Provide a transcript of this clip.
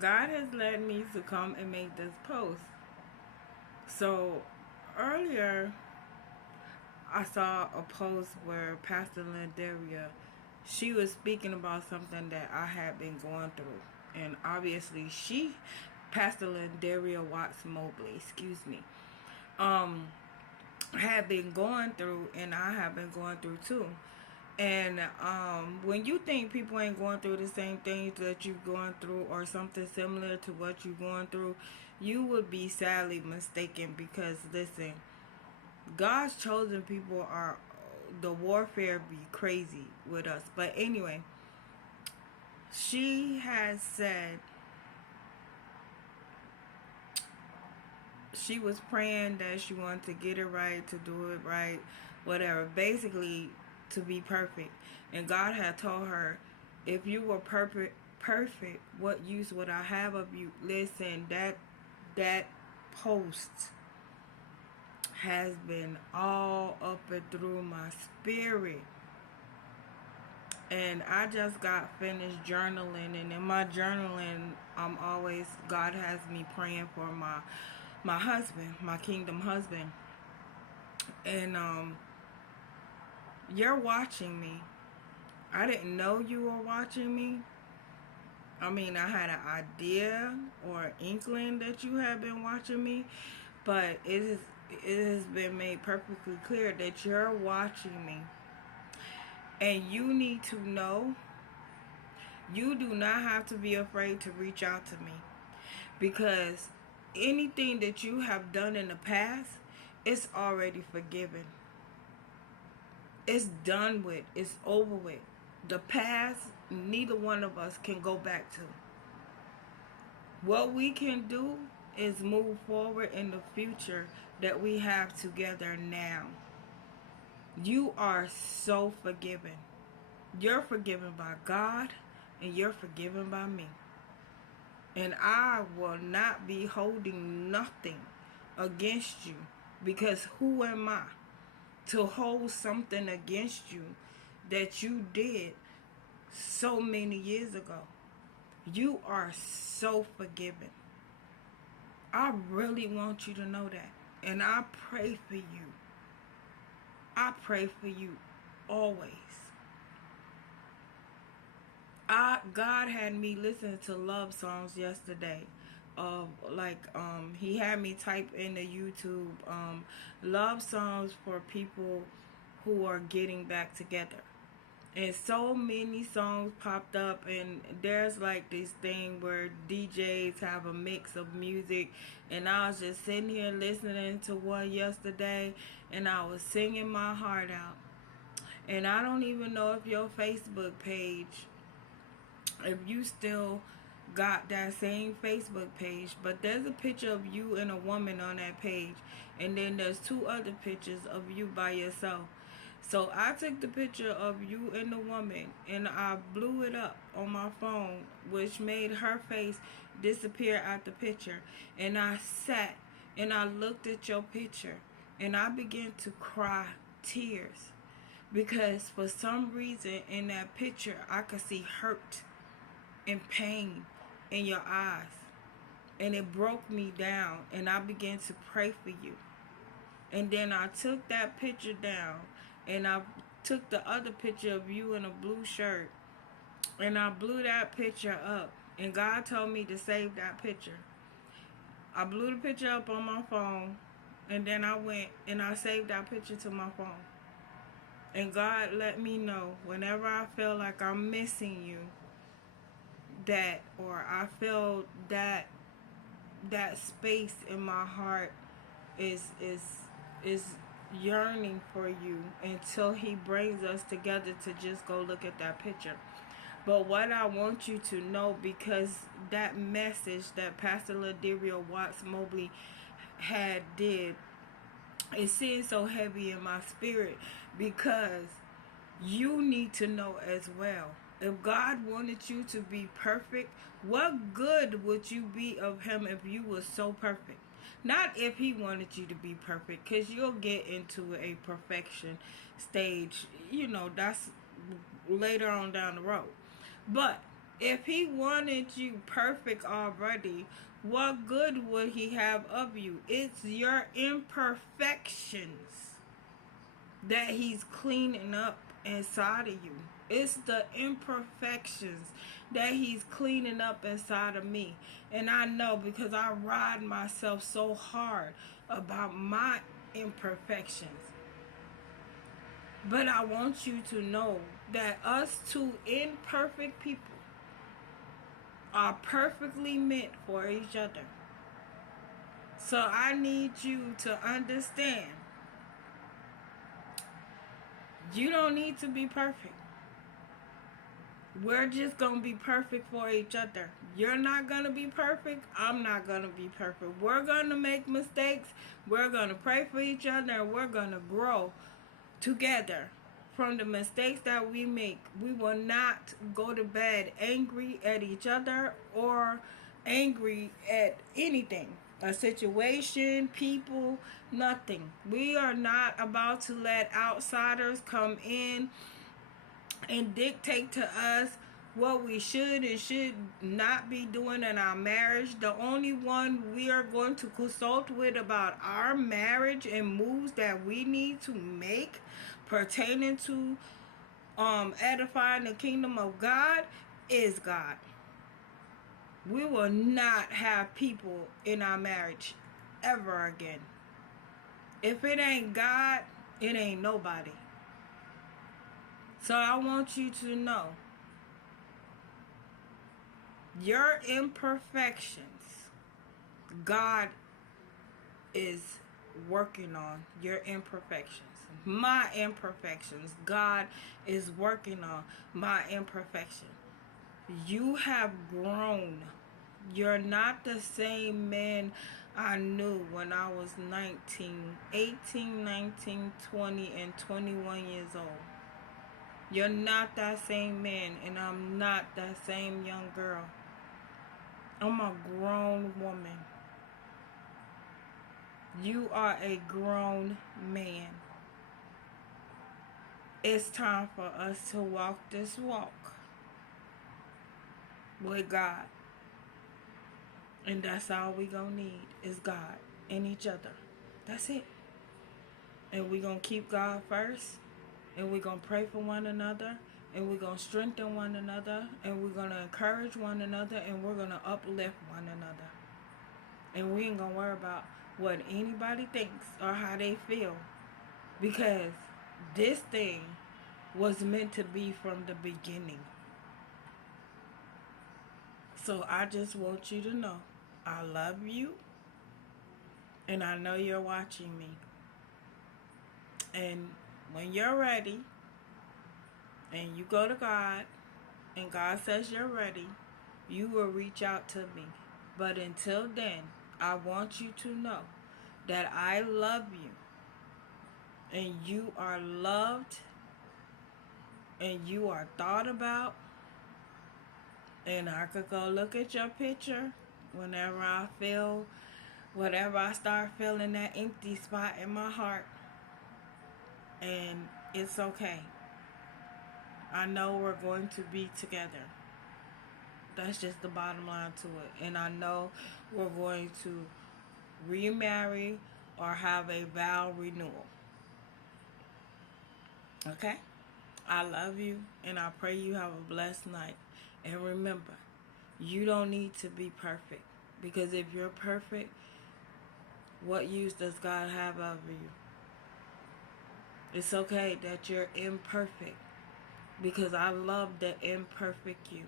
God has led me to come and make this post. So earlier, I saw a post where Pastor Lindaria, she was speaking about something that I had been going through, and obviously Pastor Lindaria Watts Mobley, excuse me, um, had been going through, and I have been going through too. And when you think people ain't going through the same things that you're going through or something similar to what you're going through, you would be sadly mistaken because, listen, God's chosen people are, the warfare be crazy with us. But anyway, she has said she was praying that she wanted to get it right, to do it right, whatever. Basically, to be perfect. And God had told her, if you were perfect, what use would I have of you? Listen, that post has been all up and through my spirit. And I just got finished journaling, and in my journaling, God has me praying for my husband, my kingdom husband. And you're watching me. I didn't know you were watching me. I mean, I had an idea or inkling that you had been watching me, but it has been made perfectly clear that you're watching me. And you need to know you do not have to be afraid to reach out to me, because anything that you have done in the past, it's already forgiven. It's done with. It's over with. The past, neither one of us can go back to. What we can do is move forward in the future that we have together now. You are so forgiven. You're forgiven by God, and you're forgiven by me. And I will not be holding nothing against you, because who am I to hold something against you that you did so many years ago? You are so forgiven. I really want you to know that. And I pray for you. I pray for you always. God had me listen to love songs yesterday. He had me type in the YouTube love songs for people who are getting back together. And so many songs popped up, and there's like this thing where DJs have a mix of music, and I was just sitting here listening to one yesterday, and I was singing my heart out. And I don't even know if your Facebook page, if you still got that same Facebook page, but there's a picture of you and a woman on that page, and then there's two other pictures of you by yourself. So I took the picture of you and the woman, and I blew it up on my phone, which made her face disappear out the picture. And I sat and I looked at your picture, and I began to cry tears, because for some reason in that picture I could see hurt and pain in your eyes. And it broke me down, and I began to pray for you. And then I took that picture down, and I took the other picture of you in a blue shirt, and I blew that picture up. And God told me to save that picture. I blew the picture up on my phone, and then I went and I saved that picture to my phone. And God let me know whenever I feel like I'm missing you, that, or I feel that space in my heart is yearning for you, until He brings us together to just go look at that picture. But what I want you to know, because that message that Pastor Lindaria Watts Mobley had did, is sitting so heavy in my spirit, because you need to know as well. If God wanted you to be perfect, what good would you be of Him if you were so perfect? Not if He wanted you to be perfect, because you'll get into a perfection stage. That's later on down the road. But If he wanted you perfect already, what good would he have of you? It's your imperfections that he's cleaning up inside of you. It's the imperfections that he's cleaning up inside of me. And I know because I ride myself so hard about my imperfections. But I want you to know that us two imperfect people are perfectly meant for each other. So I need you to understand, you don't need to be perfect. We're just going to be perfect for each other. You're not going to be perfect. I'm not going to be perfect. We're going to make mistakes. We're going to pray for each other. And we're going to grow together from the mistakes that we make. We will not go to bed angry at each other or angry at anything. A situation, people, nothing. We are not about to let outsiders come in and dictate to us what we should and should not be doing in our marriage. The only one we are going to consult with about our marriage and moves that we need to make pertaining to edifying the kingdom of God is God. We will not have people in our marriage ever again. If it ain't God, it ain't nobody. So I want you to know your imperfections, God is working on your imperfections. My imperfections, God is working on my imperfection. You have grown. You're not the same man I knew when I was 18, 19, 20, and 21 years old. You're not that same man, and I'm not that same young girl. I'm a grown woman. You are a grown man. It's time for us to walk this walk with God. And that's all we gonna need is God and each other. That's it. And we gonna keep God first. And we're going to pray for one another. And we're going to strengthen one another. And we're going to encourage one another. And we're going to uplift one another. And we ain't going to worry about what anybody thinks or how they feel. Because this thing was meant to be from the beginning. So I just want you to know, I love you. And I know you're watching me. And when you're ready, and you go to God, and God says you're ready, you will reach out to me. But until then, I want you to know that I love you, and you are loved, and you are thought about, and I could go look at your picture whenever I feel, whatever I start feeling that empty spot in my heart. And it's okay. I know we're going to be together. That's just the bottom line to it. And I know we're going to remarry or have a vow renewal. Okay? I love you, and I pray you have a blessed night. And remember, you don't need to be perfect. Because if you're perfect, what use does God have of you? It's okay that you're imperfect, because I love the imperfect you.